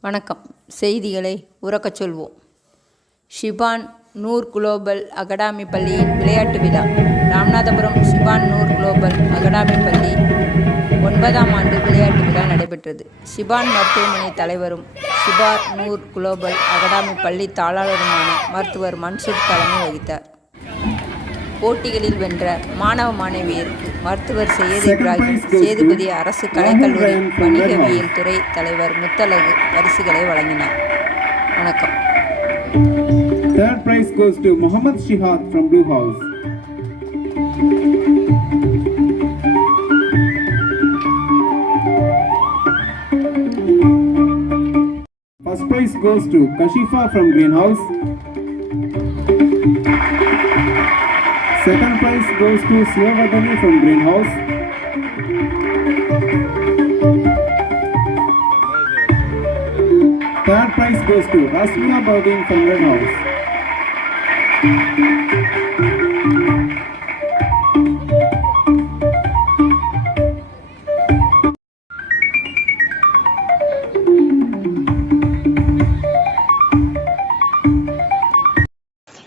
வணக்கம். செய்திகளை உறக்கச் சொல்வோம். ஷிபான் நூர் குளோபல் அகடாமி பள்ளியின் விளையாட்டு விழா. ராமநாதபுரம் ஷிபான் நூர் குளோபல் அகடாமி பள்ளி ஒன்பதாம் ஆண்டு விளையாட்டு விழா நடைபெற்றது. ஷிபான் மருத்துவமனை தலைவரும் ஷிபார் நூர் குளோபல் அகாடமி பள்ளி தாளாளருமான மருத்துவர் மன்சூர் தலைமை வகித்தார். போட்டிகளில் வென்ற மாணவ மாணவியருக்கு மருத்துவர் சையத் இப்ராஹிம் சேதுபதி அரசு கலைக்கல்லூரி வணிகவியல் துறை தலைவர் முத்தழகு பரிசுகளை வழங்கினார் வணக்கம் Third prize goes to Muhammad Shihad from Blue House. First prize goes to Kashifa from Greenhouse. Second prize goes to Sivavadani from Greenhouse. Third prize goes to Rasmia Bardin from Greenhouse.